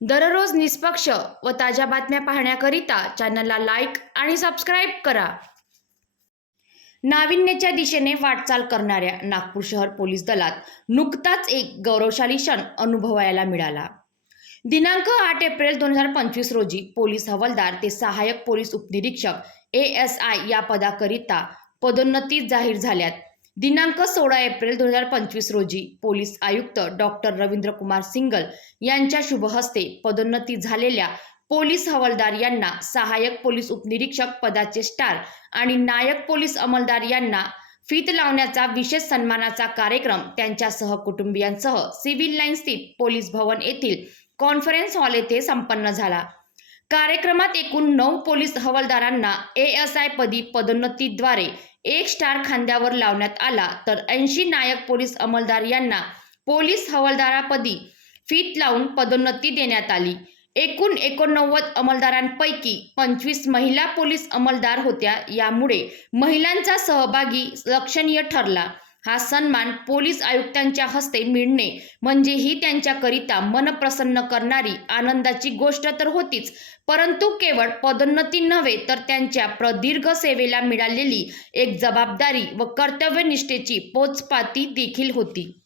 दररोज निष्पक्ष व ताज्या बातम्या पाहण्याकरिता चॅनलला लाईक आणि सबस्क्राईब करा. नाविन्याच्या दिशेने वाटचाल करणाऱ्या नागपूर शहर पोलीस दलात नुकताच एक गौरवशाली क्षण अनुभवायला मिळाला. दिनांक आठ एप्रिल दोन हजार पंचवीस रोजी पोलीस हवालदार ते सहाय्यक पोलीस उपनिरीक्षक ए एस आय या पदाकरिता पदोन्नती जाहीर झाल्यात. दिनांक सोळा एप्रिल दोन हजार पंचवीस रोजी पोलीस आयुक्त डॉक्टर रवींद्र कुमार सिंगल यांच्या शुभहस्ते पदोन्नती झालेल्या पोलीस हवालदार यांना सहाय्यक पोलीस उपनिरीक्षक पदाचे स्टार आणि नायक पोलीस अंमलदार यांना फीत लावण्याचा विशेष सन्मानाचा कार्यक्रम त्यांच्या सहकुटुंबियांसह सिव्हिल लाईन स्थित पोलीस भवन येथील कॉन्फरन्स हॉल येथे संपन्न झाला. कार्यक्रमात एकूण नऊ पोलीस हवालदारांना ए एस आय पदी पदोन्नतीद्वारे एक स्टार खांद्यावर लावण्यात आला. तर ऐंशी नायक पोलीस अंमलदार यांना पोलीस हवालदारापदी फीत लावून पदोन्नती देण्यात आली. एकूण एकोणनव्वद अंमलदारांपैकी पंचवीस महिला पोलीस अंमलदार होत्या. यामुळे महिलांचा सहभागी लक्षणीय ठरला. हा सन्मान पोलीस आयुक्तांच्या हस्ते मिळणे म्हणजे ही त्यांच्याकरिता मन प्रसन्न करणारी आनंदाची गोष्ट तर होतीच परंतु केवळ पदोन्नती नव्हे तर त्यांच्या प्रदीर्घ सेवेला मिळालेली एक जबाबदारी व कर्तव्यनिष्ठेची पोचपाती देखील होती.